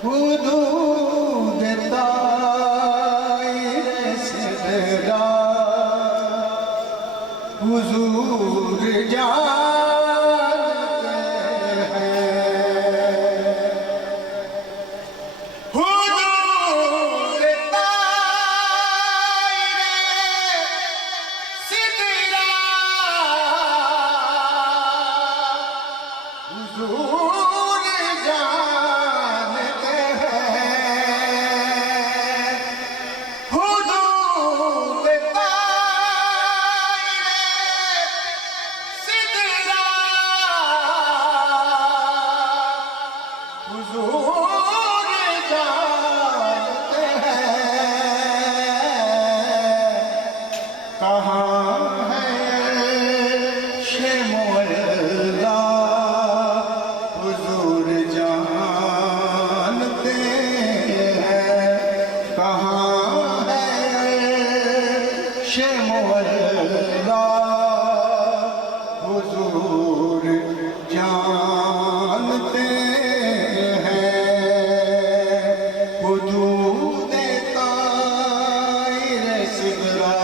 हुदूद ताईर सिदरा हुजूर जानते हैं। हुदूद ताईर सिदरा हुजूर जानते हैं। हुदूद ताईर सिदरा हुजूर जानते हैं। कहाँ है शेमोल्ला हुजूर जानते हैं। कहाँ है शेमोल्ला हुजूर जानते हैं। हुदूद ताईर सिदरा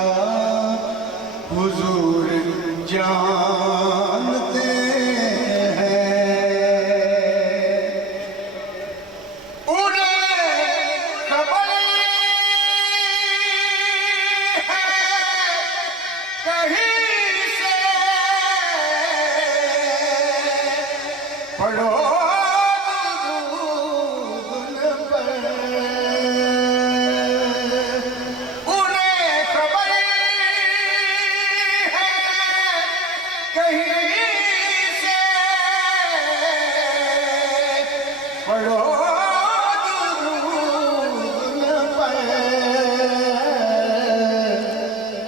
हुजूर जानते हैं। उन्हें खबर है कहीं से पढ़ो दुरूद पर। उन्हें खबर है कहीं से पढ़ो दुरूद पर।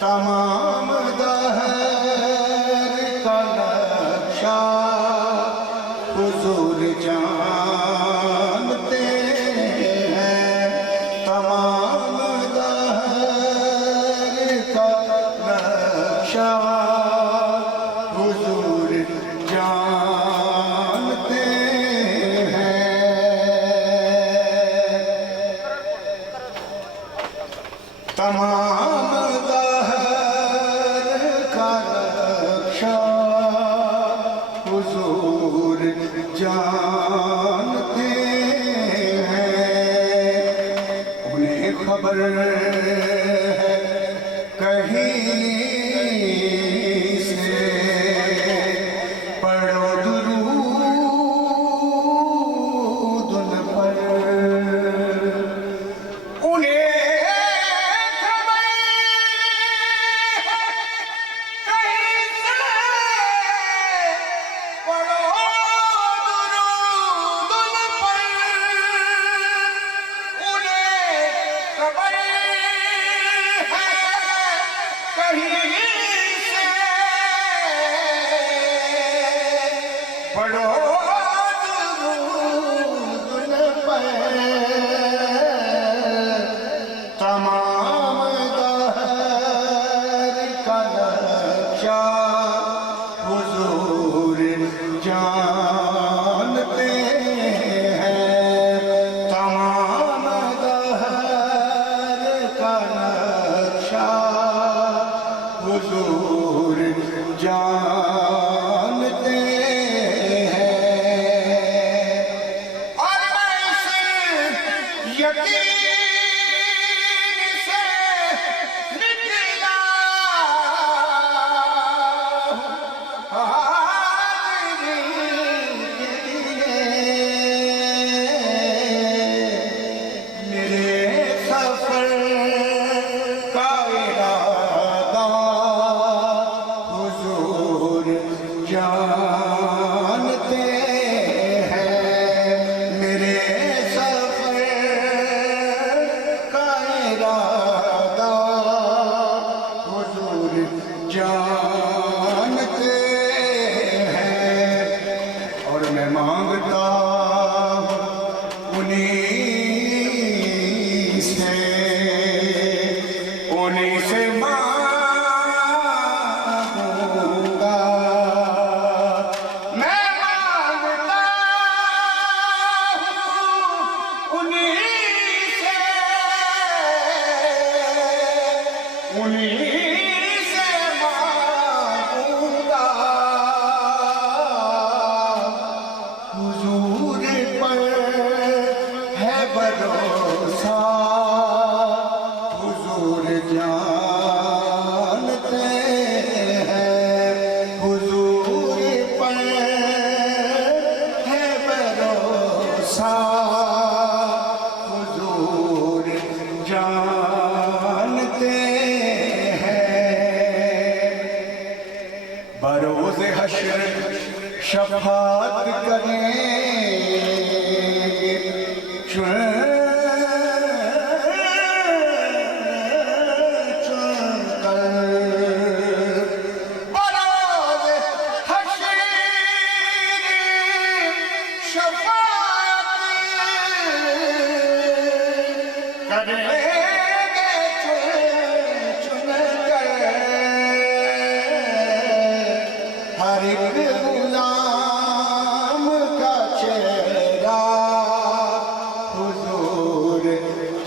तमाम दहर का नक्शा हुजूर जानते हैं। तमाम दहर का नक्शा हुजूर जानते हैं। तमाम दहर का नक्शा हुजूर जानते हैं। उन्हें खबर है कहीं से पढ़ो दुरूद उन पर। उन्हें खबर है कहीं से पढ़ो दुरूद उन पर। उन्हें खबर है कहीं से पढ़ो दुरूद उन पर। तमाम दहर का नक्शा हुजूर जानते हैं। तमाम दहर का नक्शा हुजूर जानते हैं। और मैं सिर्फ यकीन से निकला हाज़िरी के लिए। मेरे सफर का इरादा हुजूर जानते हैं। मेरे सफर का इरादा भरोसा हुजूर जानते हैं, हुजूर पर है भरोसा, हुजूर जानते हैं। बरोज़ हश्र शफ़ाअत करेंगे चुन कर। बरोज़ हश्र शफ़ाअत करेंगे चुन कर। हर एक गुलाम का चेहरा हुजूर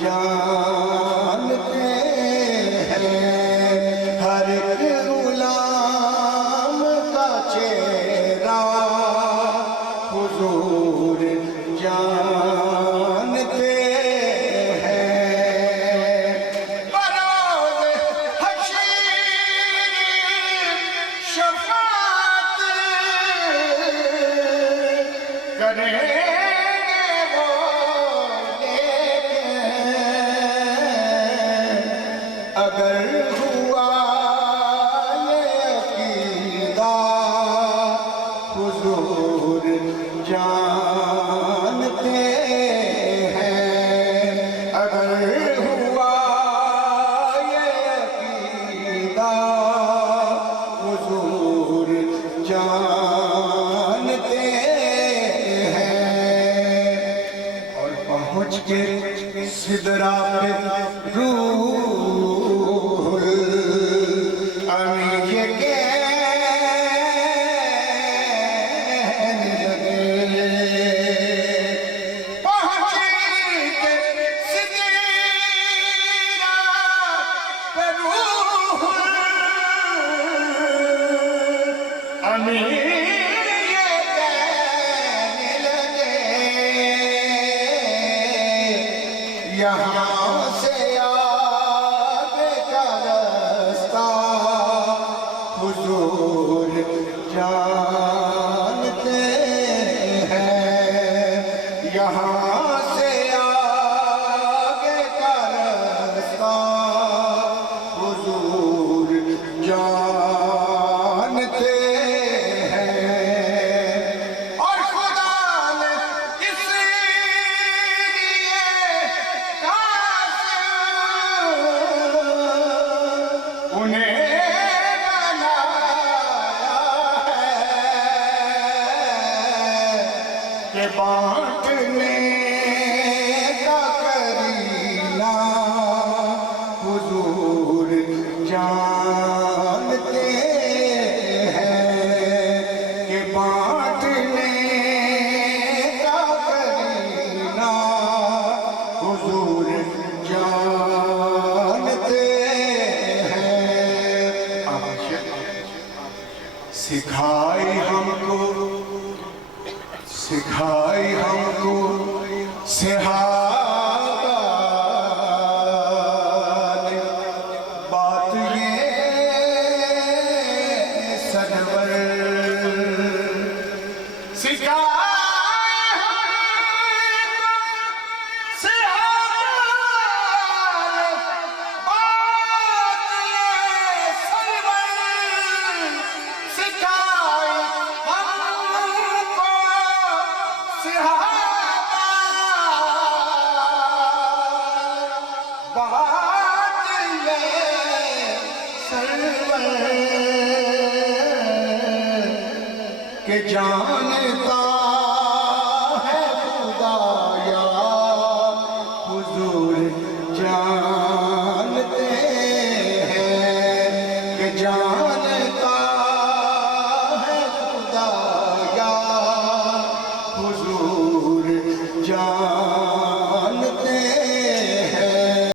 जानते हैं, हर एक गुलाम का चेहरा हुजूर जानते हैं। बरोज़ हश्र शफ़ाअत करेंगे वो लेके, अगर हुआ ये अकीदा हुजूर जानते हैं, अगर हुआ ये अकीदा हुजूर जानते हैं। और पहुँच के सिदरा पे रूहुल अमी ये कहने लगे, पहुँच के सिदरा पे रूहुल अमी ये कहने लगे, यहाँ से आगे का रास्ता हुजूर जानते हैं, यहाँ से आगे का रास्ता हुजूर जानते हैं। और खुदा ने इसलिए उन्हें बनाया है कि बांटने का करीना हुजूर जानते हैं, कि बांटने का करीना हुजूर जानते हैं। सिखाई हमको सिहाबान बात ये सरवर, सिखाई हमको सिहाबान बात ये सरवर, सिखाई हमको बात ये सरवर के जानता